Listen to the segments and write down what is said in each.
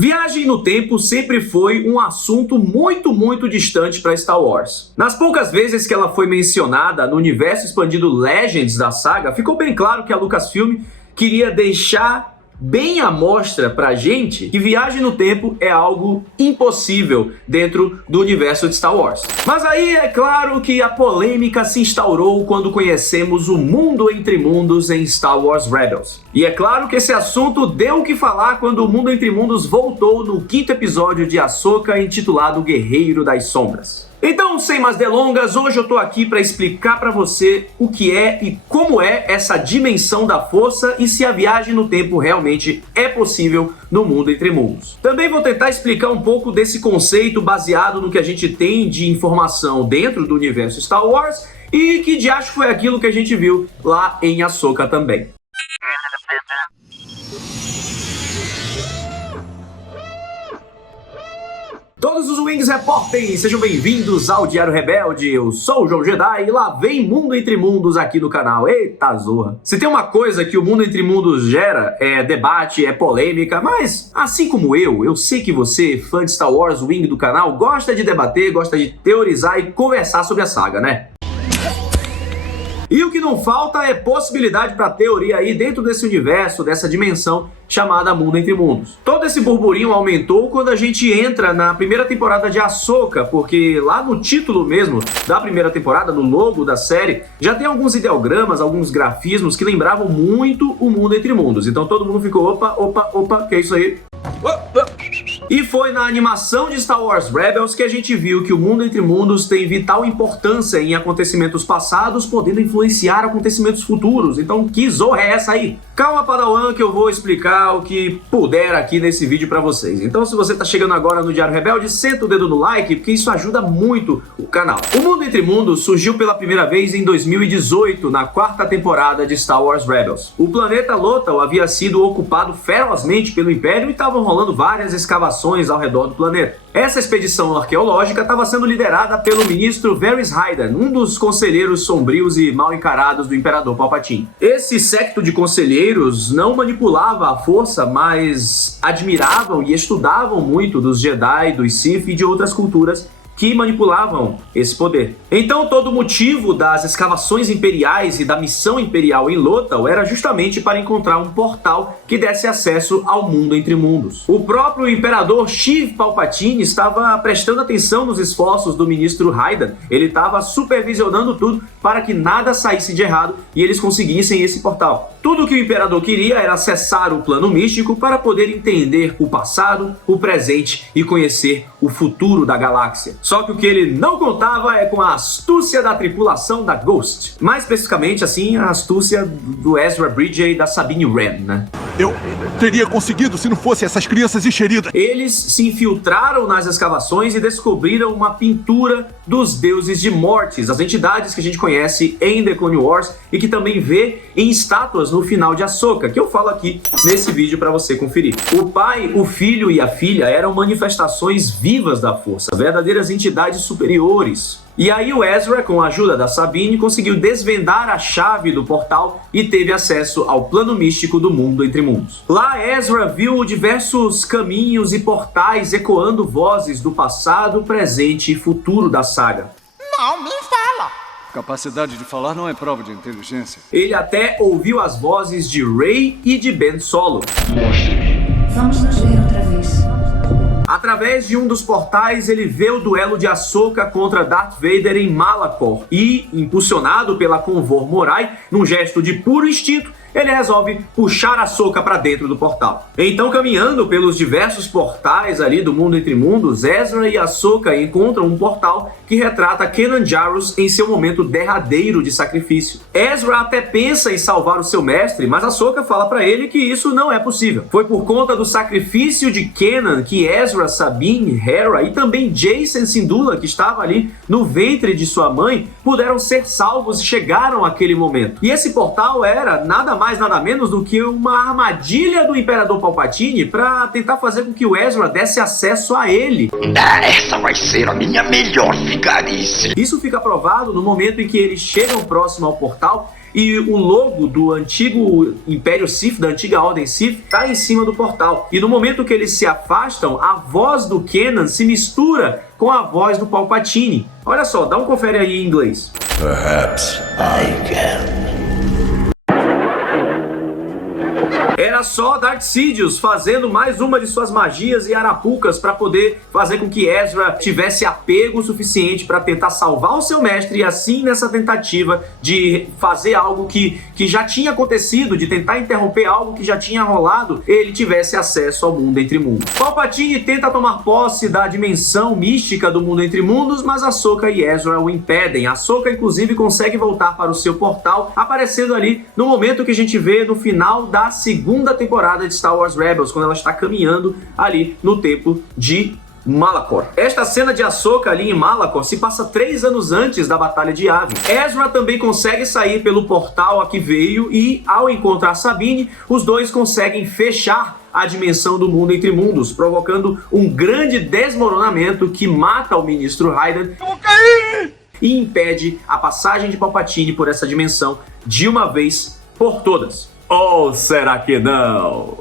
Viagem no tempo sempre foi um assunto muito distante para Star Wars. Nas poucas vezes que ela foi mencionada no universo expandido Legends da saga, ficou bem claro que a Lucasfilm queria deixar bem à mostra pra gente que viagem no tempo é algo impossível dentro do universo de Star Wars. Mas aí é claro que a polêmica se instaurou quando conhecemos o mundo entre mundos em Star Wars Rebels. E é claro que esse assunto deu o que falar quando o Mundo Entre Mundos voltou no 5º episódio de Ahsoka, intitulado Guerreiro das Sombras. Então, sem mais delongas, hoje eu tô aqui para explicar para você o que é e como é essa dimensão da força e se a viagem no tempo realmente é possível no Mundo Entre Mundos. Também vou tentar explicar um pouco desse conceito baseado no que a gente tem de informação dentro do universo Star Wars e que diacho foi aquilo que a gente viu lá em Ahsoka também. Todos os Wings reportem, sejam bem-vindos ao Diário Rebelde, eu sou o João Jedi e lá vem Mundo Entre Mundos aqui no canal, eita zorra. Se tem uma coisa que o Mundo Entre Mundos gera, é debate, é polêmica, mas assim como eu sei que você, fã de Star Wars Wing do canal, gosta de debater, gosta de teorizar e conversar sobre a saga, né? E o que não falta é possibilidade para teoria aí dentro desse universo, dessa dimensão chamada Mundo Entre Mundos. Todo esse burburinho aumentou quando a gente entra na primeira temporada de Ahsoka, porque lá no título mesmo da primeira temporada, no logo da série, já tem alguns ideogramas, alguns grafismos que lembravam muito o Mundo Entre Mundos. Então todo mundo ficou, opa, que é isso aí? E foi na animação de Star Wars Rebels que a gente viu que o Mundo Entre Mundos tem vital importância em acontecimentos passados, podendo influenciar acontecimentos futuros. Então, que zorra é essa aí? Calma, Padawan, que eu vou explicar o que puder aqui nesse vídeo pra vocês. Então, se você tá chegando agora no Diário Rebelde, senta o dedo no like, porque isso ajuda muito o canal. O Mundo Entre Mundos surgiu pela primeira vez em 2018, na 4ª temporada de Star Wars Rebels. O planeta Lothal havia sido ocupado ferozmente pelo Império e estavam rolando várias escavações ao redor do planeta. Essa expedição arqueológica estava sendo liderada pelo ministro Varys Hayden, um dos conselheiros sombrios e mal encarados do Imperador Palpatine. Esse séquito de conselheiros não manipulava a força, mas admiravam e estudavam muito dos Jedi, dos Sith e de outras culturas que manipulavam esse poder. Então todo o motivo das escavações imperiais e da missão imperial em Lothal era justamente para encontrar um portal que desse acesso ao Mundo Entre Mundos. O próprio Imperador Sheev Palpatine estava prestando atenção nos esforços do ministro Hayden. Ele estava supervisionando tudo para que nada saísse de errado e eles conseguissem esse portal. Tudo o que o Imperador queria era acessar o plano místico para poder entender o passado, o presente e conhecer o futuro da galáxia. Só que o que ele não contava é com a astúcia da tripulação da Ghost. Mais especificamente, assim, a astúcia do Ezra Bridger e da Sabine Wren, né? Eu teria conseguido se não fosse essas crianças encheridas. Eles se infiltraram nas escavações e descobriram uma pintura dos deuses de Mortis, as entidades que a gente conhece em The Clone Wars e que também vê em estátuas no final de Ahsoka, que eu falo aqui nesse vídeo para você conferir. O pai, o filho e a filha eram manifestações vivas da força, verdadeiras entidades superiores. E aí o Ezra, com a ajuda da Sabine, conseguiu desvendar a chave do portal e teve acesso ao plano místico do Mundo Entre Mundos. Lá Ezra viu diversos caminhos e portais ecoando vozes do passado, presente e futuro da saga. Não me fala! Capacidade de falar não é prova de inteligência. Ele até ouviu as vozes de Rey e de Ben Solo. Vamos nos ver outra vez. Através de um dos portais, ele vê o duelo de Ahsoka contra Darth Vader em Malachor e, impulsionado pela Convor Morai, num gesto de puro instinto, ele resolve puxar Ahsoka para dentro do portal. Então, caminhando pelos diversos portais ali do Mundo Entre Mundos, Ezra e Ahsoka encontram um portal que retrata Kanan Jarrus em seu momento derradeiro de sacrifício. Ezra até pensa em salvar o seu mestre, mas Ahsoka fala para ele que isso não é possível. Foi por conta do sacrifício de Kanan que Ezra, Sabine, Hera e também Jacen Syndulla, que estava ali no ventre de sua mãe, puderam ser salvos e chegaram àquele momento. E esse portal era nada mais, nada menos do que uma armadilha do Imperador Palpatine para tentar fazer com que o Ezra desse acesso a ele. Essa vai ser a minha melhor vigarice. Isso fica provado no momento em que eles chegam próximo ao portal e o logo do antigo Império Sith, da antiga Ordem Sith, tá em cima do portal. E no momento que eles se afastam, a voz do Kanan se mistura com a voz do Palpatine. Olha só, dá um confere aí em inglês. Perhaps I can. Era só Darth Sidious fazendo mais uma de suas magias e arapucas para poder fazer com que Ezra tivesse apego suficiente para tentar salvar o seu mestre, e assim nessa tentativa de fazer algo que já tinha acontecido, de tentar interromper algo que já tinha rolado, ele tivesse acesso ao mundo entre mundos. Palpatine tenta tomar posse da dimensão mística do mundo entre mundos, mas Ahsoka e Ezra o impedem. Ahsoka inclusive consegue voltar para o seu portal, aparecendo ali no momento que a gente vê no final da segunda temporada de Star Wars Rebels, quando ela está caminhando ali no templo de Malachor. Esta cena de Ahsoka ali em Malachor se passa 3 anos antes da Batalha de Yavin. Ezra também consegue sair pelo portal a que veio e, ao encontrar Sabine, os dois conseguem fechar a dimensão do mundo entre mundos, provocando um grande desmoronamento que mata o ministro Raiden e impede a passagem de Palpatine por essa dimensão de uma vez por todas. Ou será que não?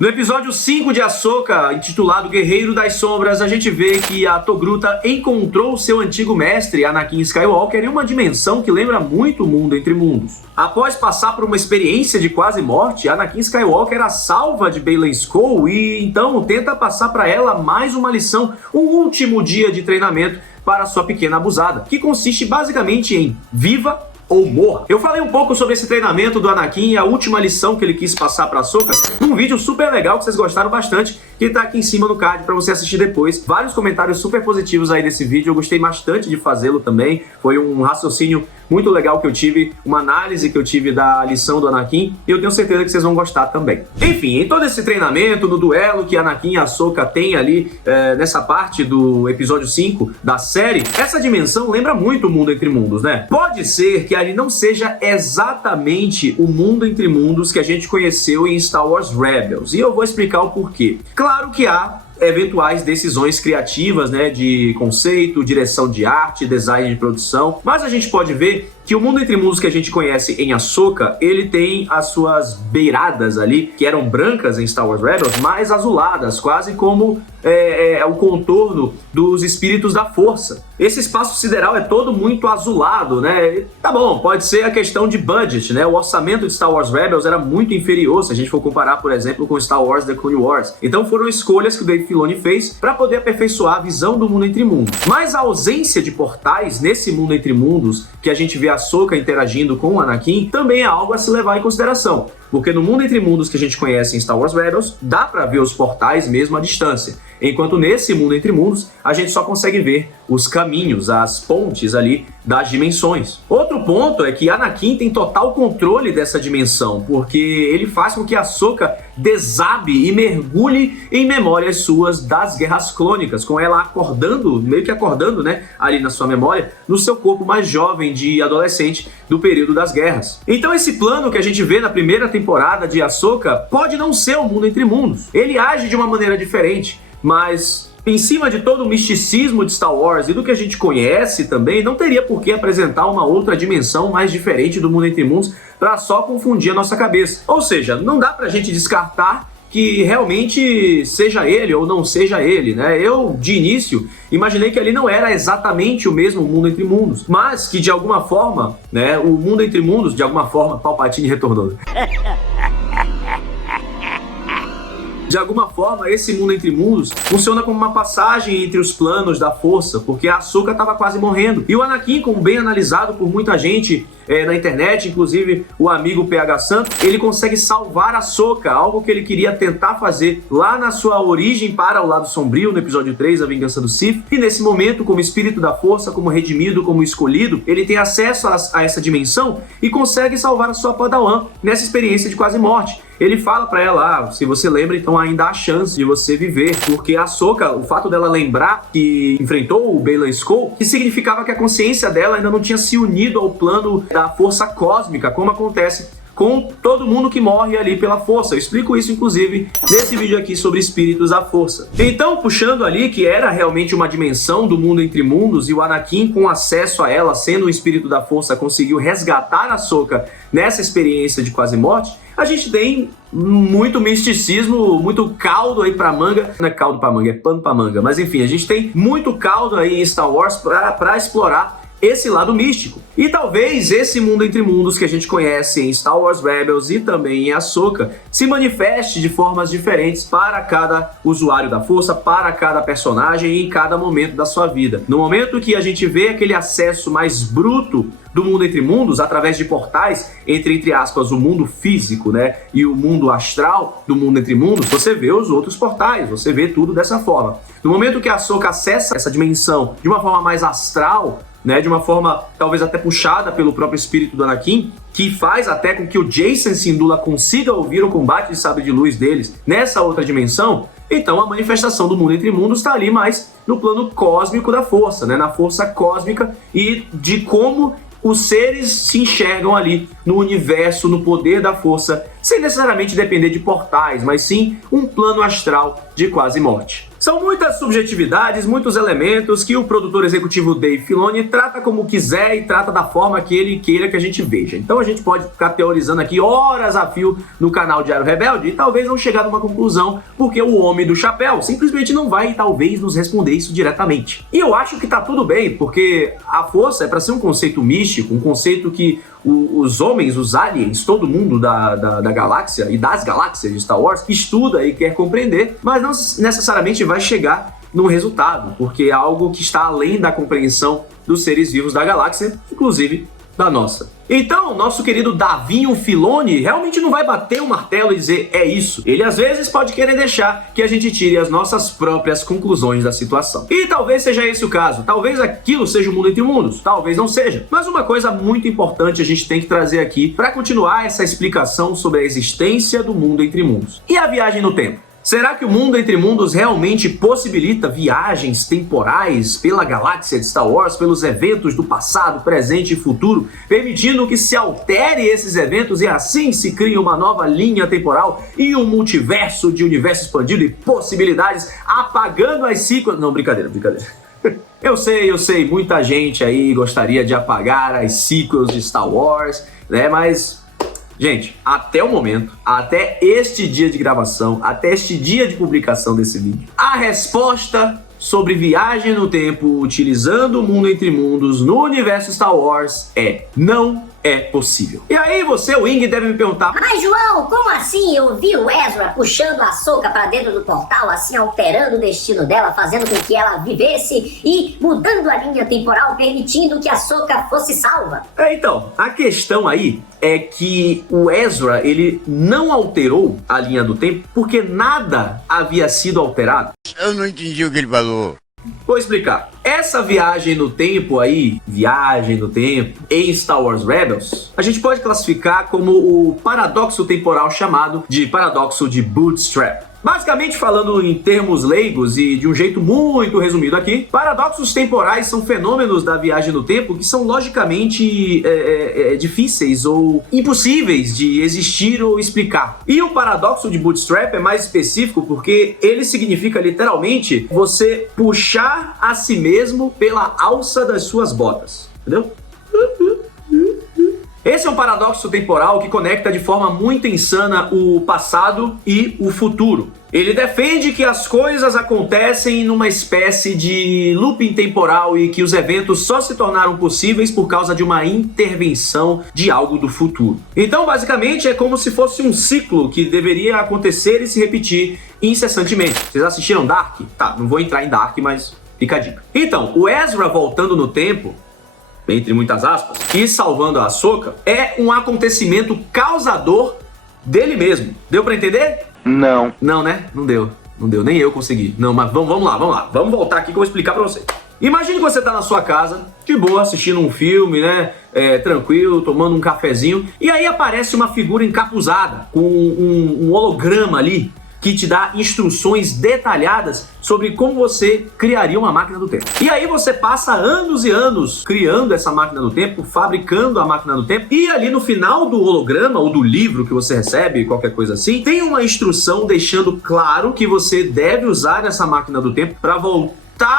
No episódio 5 de Ahsoka, intitulado Guerreiro das Sombras, a gente vê que a Togruta encontrou seu antigo mestre, Anakin Skywalker, em uma dimensão que lembra muito o mundo entre mundos. Após passar por uma experiência de quase morte, Anakin Skywalker a salva de Baylan Skoll e então tenta passar para ela mais uma lição, um último dia de treinamento para sua pequena abusada, que consiste basicamente em viva ou morra. Eu falei um pouco sobre esse treinamento do Anakin e a última lição que ele quis passar pra Ahsoka num vídeo super legal que vocês gostaram bastante, que tá aqui em cima no card pra você assistir depois. Vários comentários super positivos aí desse vídeo, eu gostei bastante de fazê-lo também. Foi um raciocínio muito legal que eu tive, uma análise que eu tive da lição do Anakin, e eu tenho certeza que vocês vão gostar também. Enfim, em todo esse treinamento, no duelo que Anakin e Ahsoka tem ali nessa parte do episódio 5 da série, essa dimensão lembra muito o mundo entre mundos, né? Pode ser que ali não seja exatamente o mundo entre mundos que a gente conheceu em Star Wars Rebels, e eu vou explicar o porquê. Claro que há eventuais decisões criativas, né, de conceito, direção de arte, design de produção, mas a gente pode ver que o mundo entre mundos que a gente conhece em Ahsoka, ele tem as suas beiradas ali, que eram brancas em Star Wars Rebels, mais azuladas, quase como o contorno dos espíritos da força. Esse espaço sideral é todo muito azulado, né? Tá bom, pode ser a questão de budget, né? O orçamento de Star Wars Rebels era muito inferior, se a gente for comparar, por exemplo, com Star Wars The Clone Wars. Então foram escolhas que o Dave Filoni fez para poder aperfeiçoar a visão do mundo entre mundos. Mas a ausência de portais nesse mundo entre mundos, que a gente vê a Ahsoka interagindo com o Anakin, também é algo a se levar em consideração. Porque no mundo entre mundos que a gente conhece em Star Wars Rebels, dá pra ver os portais mesmo à distância. Enquanto nesse mundo entre mundos, a gente só consegue ver os caminhos, as pontes ali das dimensões. Outro ponto é que Anakin tem total controle dessa dimensão, porque ele faz com que Ahsoka desabe e mergulhe em memórias suas das guerras clônicas, com ela acordando, meio que acordando, né, ali na sua memória, no seu corpo mais jovem de adolescente do período das guerras. Então esse plano que a gente vê na primeira temporada de Ahsoka pode não ser o mundo entre mundos. Ele age de uma maneira diferente, mas em cima de todo o misticismo de Star Wars e do que a gente conhece também, não teria por que apresentar uma outra dimensão mais diferente do mundo entre mundos para só confundir a nossa cabeça. Ou seja, não dá pra gente descartar que realmente seja ele ou não seja ele, né? Eu, de início, imaginei que ali não era exatamente o mesmo mundo entre mundos, mas que de alguma forma, né, o mundo entre mundos, de alguma forma, Palpatine retornou. De alguma forma, esse mundo entre mundos funciona como uma passagem entre os planos da força, porque a Ahsoka estava quase morrendo. E o Anakin, como bem analisado por muita gente na internet, inclusive o amigo PH Santo, ele consegue salvar a Ahsoka, algo que ele queria tentar fazer lá na sua origem para o lado sombrio, no episódio 3, A Vingança do Sith. E nesse momento, como espírito da força, como redimido, como escolhido, ele tem acesso a essa dimensão e consegue salvar a sua Padawan nessa experiência de quase morte. Ele fala pra ela, se você lembra, então ainda há chance de você viver, porque a Ahsoka, o fato dela lembrar que enfrentou o Baylan Skoll, que significava que a consciência dela ainda não tinha se unido ao plano da força cósmica, como acontece com todo mundo que morre ali pela força. Eu explico isso, inclusive, nesse vídeo aqui sobre espíritos da força. Então, puxando ali que era realmente uma dimensão do mundo entre mundos e o Anakin, com acesso a ela, sendo o espírito da força, conseguiu resgatar a Ahsoka nessa experiência de quase morte, a gente tem muito misticismo, muito caldo aí pra manga. Não é caldo pra manga, é pano pra manga. Mas enfim, a gente tem muito caldo aí em Star Wars pra explorar esse lado místico. E talvez esse mundo entre mundos que a gente conhece em Star Wars Rebels e também em Ahsoka se manifeste de formas diferentes para cada usuário da força, para cada personagem e em cada momento da sua vida. No momento que a gente vê aquele acesso mais bruto do mundo entre mundos, através de portais entre aspas, o mundo físico, né, e o mundo astral do mundo entre mundos, você vê os outros portais, você vê tudo dessa forma. No momento que a Ahsoka acessa essa dimensão de uma forma mais astral, né, de uma forma talvez até puxada pelo próprio espírito do Anakin, que faz até com que o Jacen Syndulla consiga ouvir o combate de sabre de luz deles nessa outra dimensão, então a manifestação do mundo entre mundos está ali mais no plano cósmico da força, né, na força cósmica e de como os seres se enxergam ali no universo, no poder da força, sem necessariamente depender de portais, mas sim um plano astral de quase morte. São muitas subjetividades, muitos elementos que o produtor executivo Dave Filoni trata como quiser e trata da forma que ele queira que a gente veja. Então a gente pode ficar teorizando aqui horas a fio no canal Diário Rebelde e talvez não chegar numa conclusão, porque o homem do chapéu simplesmente não vai talvez nos responder isso diretamente. E eu acho que tá tudo bem, porque a força é para ser um conceito místico, um conceito que os homens, os aliens, todo mundo da galáxia e das galáxias de Star Wars estuda e quer compreender, mas não necessariamente vai chegar num resultado, porque é algo que está além da compreensão dos seres vivos da galáxia, inclusive da nossa. Então, nosso querido Davinho Filoni realmente não vai bater o martelo e dizer é isso. Ele às vezes pode querer deixar que a gente tire as nossas próprias conclusões da situação. E talvez seja esse o caso. Talvez aquilo seja o mundo entre mundos, talvez não seja. Mas uma coisa muito importante a gente tem que trazer aqui para continuar essa explicação sobre a existência do mundo entre mundos. E a viagem no tempo? Será que o mundo entre mundos realmente possibilita viagens temporais pela galáxia de Star Wars, pelos eventos do passado, presente e futuro, permitindo que se altere esses eventos e assim se crie uma nova linha temporal e um multiverso de universo expandido e possibilidades, apagando as sequels... Não, brincadeira. Eu sei, muita gente aí gostaria de apagar as sequels de Star Wars, né, mas... Gente, até o momento, até este dia de gravação, até este dia de publicação desse vídeo, a resposta sobre viagem no tempo utilizando o mundo entre mundos no universo Star Wars é não é possível. E aí você, Wing, deve me perguntar: mas João, como assim? Eu vi o Ezra puxando a Ahsoka pra dentro do portal, assim alterando o destino dela, fazendo com que ela vivesse e mudando a linha temporal, permitindo que a Ahsoka fosse salva. Então, a questão aí é que o Ezra, ele não alterou a linha do tempo porque nada havia sido alterado. Eu não entendi o que ele falou. Vou explicar. Essa viagem no tempo aí, em Star Wars Rebels, a gente pode classificar como o paradoxo temporal chamado de paradoxo de Bootstrap. Basicamente, falando em termos leigos e de um jeito muito resumido aqui, paradoxos temporais são fenômenos da viagem no tempo que são logicamente difíceis ou impossíveis de existir ou explicar. E o paradoxo de Bootstrap é mais específico porque ele significa literalmente você puxar a si mesmo pela alça das suas botas, entendeu? Esse é um paradoxo temporal que conecta de forma muito insana o passado e o futuro. Ele defende que as coisas acontecem numa espécie de looping temporal e que os eventos só se tornaram possíveis por causa de uma intervenção de algo do futuro. Então, basicamente, é como se fosse um ciclo que deveria acontecer e se repetir incessantemente. Vocês assistiram Dark? Tá, não vou entrar em Dark, mas fica a dica. Então, o Ezra voltando no tempo, entre muitas aspas, e salvando a Ahsoka, é um acontecimento causador dele mesmo. Deu pra entender? Não. Não, né? Não deu, nem eu consegui. Não, mas vamos lá. Vamos voltar aqui que eu vou explicar pra você. Imagine que você tá na sua casa, de boa, assistindo um filme, né? Tranquilo, tomando um cafezinho, e aí aparece uma figura encapuzada, com um holograma ali, que te dá instruções detalhadas sobre como você criaria uma máquina do tempo. E aí você passa anos e anos criando essa máquina do tempo, fabricando a máquina do tempo, e ali no final do holograma ou do livro que você recebe, qualquer coisa assim, tem uma instrução deixando claro que você deve usar essa máquina do tempo para voltar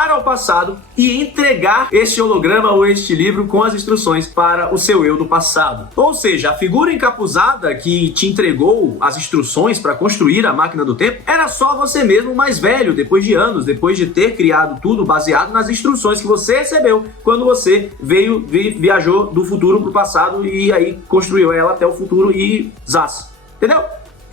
ao passado e entregar este holograma ou este livro com as instruções para o seu eu do passado. Ou seja, a figura encapuzada que te entregou as instruções para construir a máquina do tempo era só você mesmo mais velho, depois de anos, depois de ter criado tudo baseado nas instruções que você recebeu quando você viajou do futuro para o passado e aí construiu ela até o futuro e zaz. Entendeu?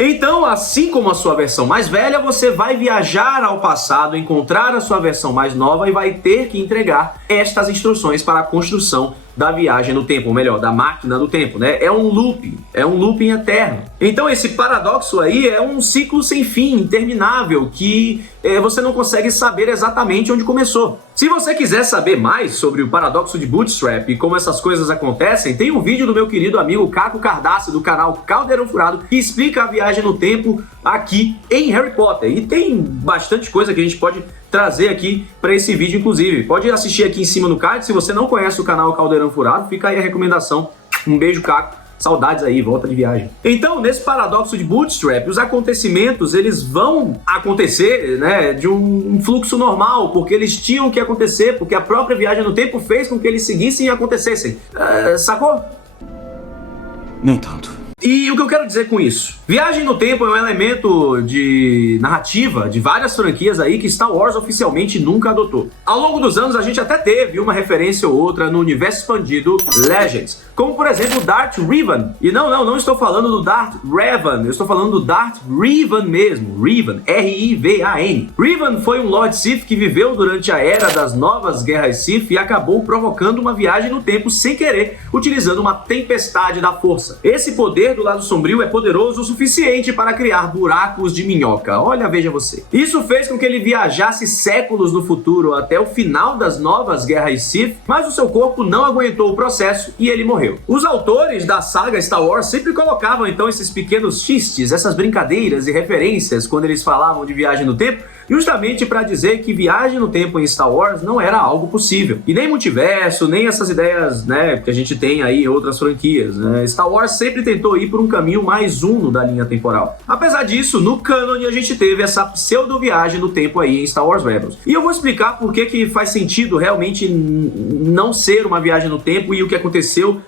Então, assim como a sua versão mais velha, você vai viajar ao passado, encontrar a sua versão mais nova e vai ter que entregar estas instruções para a construção da viagem no tempo, ou melhor, da máquina do tempo, né? É um looping eterno. Então esse paradoxo aí é um ciclo sem fim, interminável, que você não consegue saber exatamente onde começou. Se você quiser saber mais sobre o paradoxo de Bootstrap e como essas coisas acontecem, tem um vídeo do meu querido amigo Caco Cardassi, do canal Caldeirão Furado, que explica a viagem no tempo aqui em Harry Potter. E tem bastante coisa que a gente pode trazer aqui para esse vídeo, inclusive. Pode assistir aqui em cima no card. Se você não conhece o canal Caldeirão Furado, fica aí a recomendação. Um beijo, Caco. Saudades aí, volta de viagem. Então, nesse paradoxo de Bootstrap, os acontecimentos, eles vão acontecer, né, de um fluxo normal, porque eles tinham que acontecer, porque a própria viagem no tempo fez com que eles seguissem e acontecessem. Sacou? Nem tanto. E o que eu quero dizer com isso? Viagem no tempo é um elemento de narrativa de várias franquias aí que Star Wars oficialmente nunca adotou. Ao longo dos anos a gente até teve uma referência ou outra no universo expandido Legends, como por exemplo Darth Revan. E não estou falando do Darth Revan, eu estou falando do Darth Revan mesmo, Revan, R-I-V-A-N. Revan foi um Lord Sith que viveu durante a era das novas guerras Sith e acabou provocando uma viagem no tempo sem querer, utilizando uma tempestade da força. Esse poder do lado sombrio é poderoso o suficiente para criar buracos de minhoca. Olha, veja você. Isso fez com que ele viajasse séculos no futuro até o final das novas guerras Sith, mas o seu corpo não aguentou o processo e ele morreu. Os autores da saga Star Wars sempre colocavam então esses pequenos xistes, essas brincadeiras e referências quando eles falavam de viagem no tempo, justamente para dizer que viagem no tempo em Star Wars não era algo possível. E nem multiverso, nem essas ideias, né, que a gente tem aí em outras franquias, né? Star Wars sempre tentou ir por um caminho mais uno da linha temporal. Apesar disso, no cânone a gente teve essa pseudo-viagem no tempo aí em Star Wars Rebels. E eu vou explicar por que faz sentido realmente não ser uma viagem no tempo e o que aconteceu.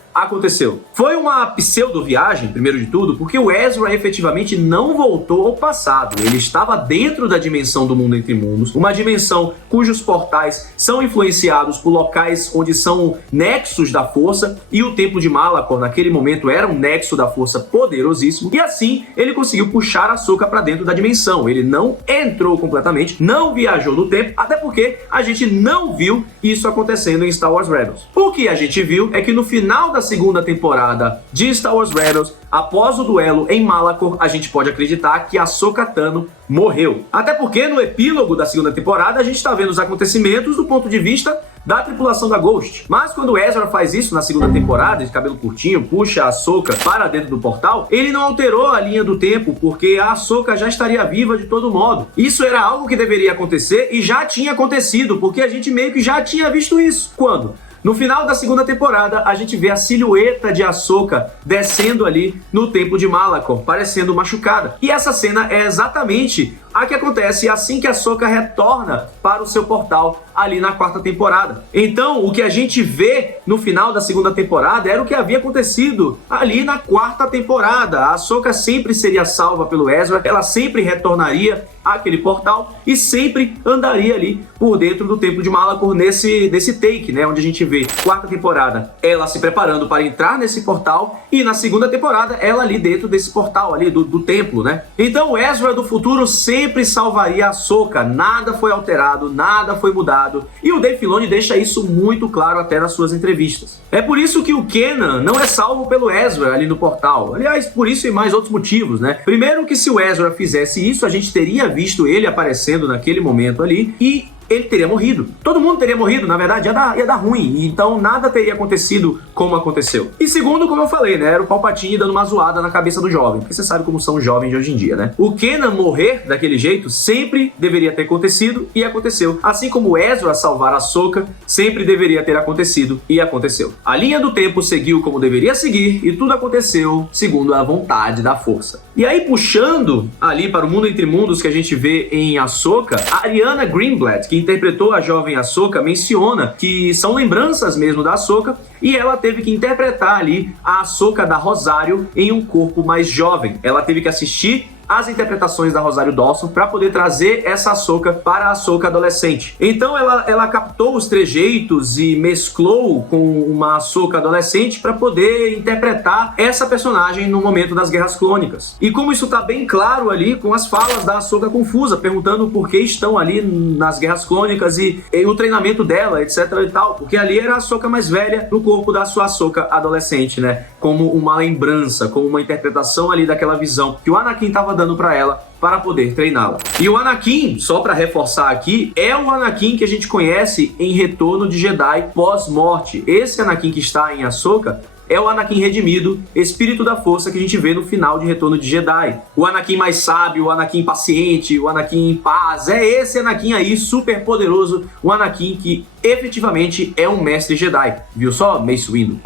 Foi uma pseudo-viagem, primeiro de tudo, porque o Ezra efetivamente não voltou ao passado. Ele estava dentro da dimensão do mundo entre mundos, uma dimensão cujos portais são influenciados por locais onde são nexos da força, e o Templo de Malachor naquele momento era um nexo da força poderosíssimo, e assim ele conseguiu puxar a Ahsoka para dentro da dimensão. Ele não entrou completamente, não viajou no tempo, até porque a gente não viu isso acontecendo em Star Wars Rebels. O que a gente viu é que no final da segunda temporada de Star Wars Rebels, após o duelo em Malachor, a gente pode acreditar que Ahsoka Tano morreu. Até porque no epílogo da segunda temporada a gente está vendo os acontecimentos do ponto de vista da tripulação da Ghost. Mas quando Ezra faz isso na segunda temporada, de cabelo curtinho, puxa a Ahsoka para dentro do portal, ele não alterou a linha do tempo, porque a Ahsoka já estaria viva de todo modo. Isso era algo que deveria acontecer e já tinha acontecido, porque a gente meio que já tinha visto isso. Quando? No final da segunda temporada, a gente vê a silhueta de Ahsoka descendo ali no Templo de Malachor, parecendo machucada. E essa cena é exatamente a que acontece assim que Ahsoka retorna para o seu portal ali na quarta temporada. Então, o que a gente vê no final da segunda temporada era o que havia acontecido ali na quarta temporada. A Ahsoka sempre seria salva pelo Ezra, ela sempre retornaria àquele portal e sempre andaria ali por dentro do Templo de Malachor nesse take, né, onde a gente vê quarta temporada ela se preparando para entrar nesse portal e na segunda temporada ela ali dentro desse portal ali do templo, né? Então o Ezra do futuro sempre salvaria a Ahsoka, nada foi alterado, nada foi mudado, e o Dave Filoni deixa isso muito claro até nas suas entrevistas. É por isso que o Kanan não é salvo pelo Ezra ali no portal, aliás, por isso e mais outros motivos, né? Primeiro que se o Ezra fizesse isso, a gente teria visto ele aparecendo naquele momento ali, e ele teria morrido. Todo mundo teria morrido, na verdade, ia dar ruim. Então nada teria acontecido como aconteceu. E segundo, como eu falei, né, era o Palpatine dando uma zoada na cabeça do jovem, porque você sabe como são os jovens de hoje em dia, né? O Kanan morrer daquele jeito sempre deveria ter acontecido e aconteceu. Assim como o Ezra salvar a Ahsoka sempre deveria ter acontecido e aconteceu. A linha do tempo seguiu como deveria seguir e tudo aconteceu segundo a vontade da força. E aí, puxando ali para o mundo entre mundos que a gente vê em Ahsoka, a Ariana Greenblatt, que interpretou a jovem Ahsoka, menciona que são lembranças mesmo da Ahsoka e ela teve que interpretar ali a Ahsoka da Rosário em um corpo mais jovem. Ela teve que assistir as interpretações da Rosário Dawson para poder trazer essa Ahsoka para a Ahsoka adolescente. Então ela captou os trejeitos e mesclou com uma Ahsoka adolescente para poder interpretar essa personagem no momento das Guerras Clônicas. E como isso tá bem claro ali com as falas da Ahsoka confusa, perguntando por que estão ali nas Guerras Clônicas e o treinamento dela, etc e tal, porque ali era a Ahsoka mais velha no corpo da sua Ahsoka adolescente, né? Como uma lembrança, como uma interpretação ali daquela visão que o Anakin estava dando para ela para poder treiná-la. E o Anakin, só para reforçar aqui, é o Anakin que a gente conhece em Retorno de Jedi pós-morte. Esse Anakin que está em Ahsoka é o Anakin redimido, espírito da força que a gente vê no final de Retorno de Jedi. O Anakin mais sábio, o Anakin paciente, o Anakin em paz, é esse Anakin aí, super poderoso, o Anakin que efetivamente é um mestre Jedi. Viu só, Mace Windu?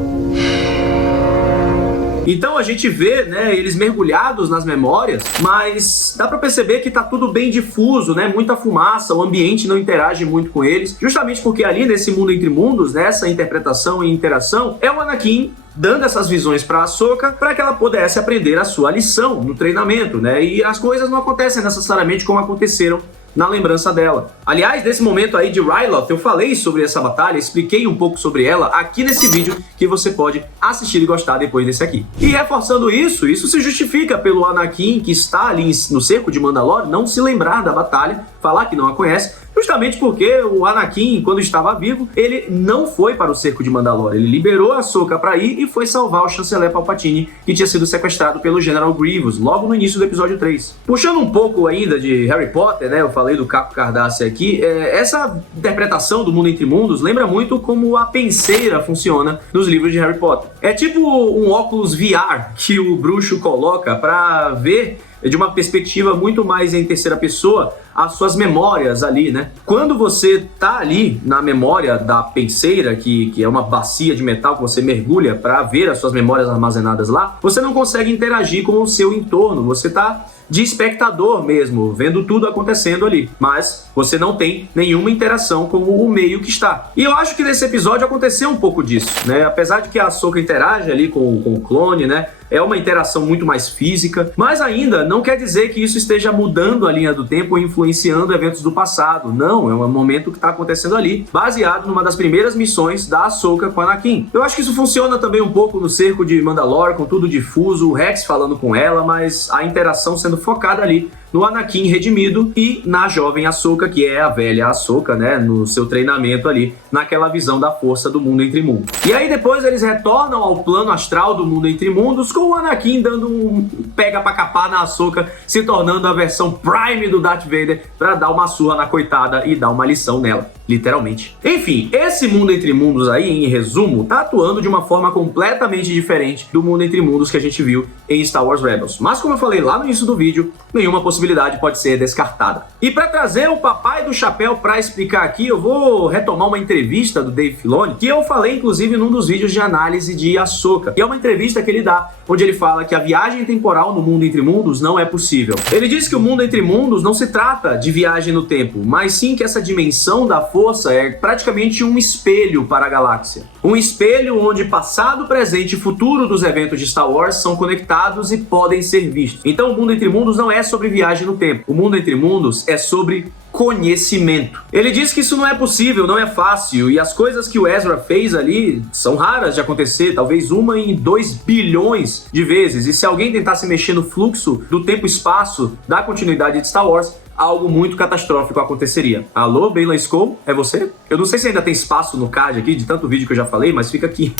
Então a gente vê, né, eles mergulhados nas memórias, mas dá pra perceber que tá tudo bem difuso, né, muita fumaça, o ambiente não interage muito com eles, justamente porque ali nesse mundo entre mundos, nessa interpretação e interação, é o Anakin dando essas visões para a Ahsoka para que ela pudesse aprender a sua lição no treinamento, né, e as coisas não acontecem necessariamente como aconteceram na lembrança dela. Aliás, nesse momento aí de Ryloth, eu falei sobre essa batalha, expliquei um pouco sobre ela aqui nesse vídeo que você pode assistir e gostar depois desse aqui. E reforçando isso se justifica pelo Anakin que está ali no cerco de Mandalore não se lembrar da batalha, falar que não a conhece, justamente porque o Anakin, quando estava vivo, ele não foi para o cerco de Mandalore, ele liberou a Ahsoka para ir e foi salvar o chanceler Palpatine, que tinha sido sequestrado pelo General Grievous, logo no início do episódio 3. Puxando um pouco ainda de Harry Potter, né, eu falei do Caco Cardassia aqui, essa interpretação do mundo entre mundos lembra muito como a penseira funciona nos livros de Harry Potter. É tipo um óculos VR que o bruxo coloca para ver de uma perspectiva muito mais em terceira pessoa as suas memórias ali, né? Quando você tá ali na memória da penseira, que é uma bacia de metal que você mergulha para ver as suas memórias armazenadas lá, você não consegue interagir com o seu entorno, você tá de espectador mesmo, vendo tudo acontecendo ali, mas você não tem nenhuma interação com o meio que está. E eu acho que nesse episódio aconteceu um pouco disso, né? Apesar de que a Ahsoka interage ali com o clone, né? É uma interação muito mais física, mas ainda não quer dizer que isso esteja mudando a linha do tempo ou influenciando eventos do passado. Não, é um momento que está acontecendo ali, baseado numa das primeiras missões da Ahsoka com Anakin. Eu acho que isso funciona também um pouco no cerco de Mandalore, com tudo difuso, o Rex falando com ela, mas a interação sendo focada ali no Anakin redimido e na jovem Ahsoka, que é a velha Ahsoka, né, no seu treinamento ali, naquela visão da força do mundo entre mundos. E aí depois eles retornam ao plano astral do mundo entre mundos, com o Anakin dando um pega pra capar na Ahsoka, se tornando a versão Prime do Darth Vader pra dar uma surra na coitada e dar uma lição nela, literalmente. Enfim, esse mundo entre mundos aí, em resumo, tá atuando de uma forma completamente diferente do mundo entre mundos que a gente viu em Star Wars Rebels. Mas como eu falei lá no início do vídeo, nenhuma possibilidade pode ser descartada. E para trazer o papai do chapéu para explicar aqui, eu vou retomar uma entrevista do Dave Filoni, que eu falei inclusive num dos vídeos de análise de Ahsoka, que é uma entrevista que ele dá, onde ele fala que a viagem temporal no mundo entre mundos não é possível. Ele diz que o mundo entre mundos não se trata de viagem no tempo, mas sim que essa dimensão da força é praticamente um espelho para a galáxia. Um espelho onde passado, presente e futuro dos eventos de Star Wars são conectados e podem ser vistos. Então o mundo entre mundos não é sobre viagem no tempo. O mundo entre mundos é sobre conhecimento. Ele diz que isso não é possível, não é fácil, e as coisas que o Ezra fez ali são raras de acontecer, talvez uma em 2 bilhões de vezes, e se alguém tentasse mexer no fluxo do tempo e espaço da continuidade de Star Wars, algo muito catastrófico aconteceria. Alô, Baylan Skoll? É você? Eu não sei se ainda tem espaço no card aqui, de tanto vídeo que eu já falei, mas fica aqui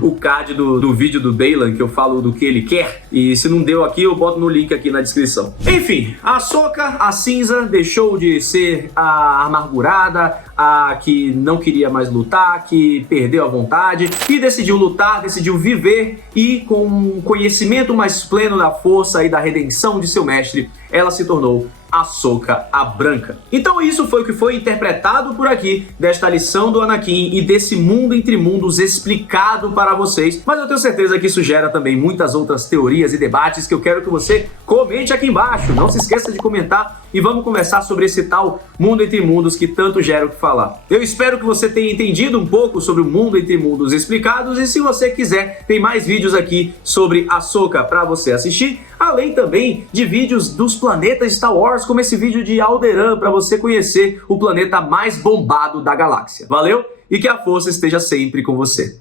o card do vídeo do Baylan, que eu falo do que ele quer, e se não deu aqui, eu boto no link aqui na descrição. Enfim, a Ahsoka, a cinza, deixou de ser a amargurada, a que não queria mais lutar, que perdeu a vontade e decidiu lutar, decidiu viver, e com um conhecimento mais pleno da força e da redenção de seu mestre, ela se tornou Ahsoka a Branca. Então isso foi o que foi interpretado por aqui desta lição do Anakin e desse mundo entre mundos explicado para vocês, mas eu tenho certeza que isso gera também muitas outras teorias e debates que eu quero que você comente aqui embaixo. Não se esqueça de comentar e vamos conversar sobre esse tal mundo entre mundos que tanto gera o que falar. Eu espero que você tenha entendido um pouco sobre o mundo entre mundos explicados, e se você quiser, tem mais vídeos aqui sobre Ahsoka para você assistir, além também de vídeos dos planetas Star Wars, como esse vídeo de Alderaan, para você conhecer o planeta mais bombado da galáxia. Valeu? E que a força esteja sempre com você.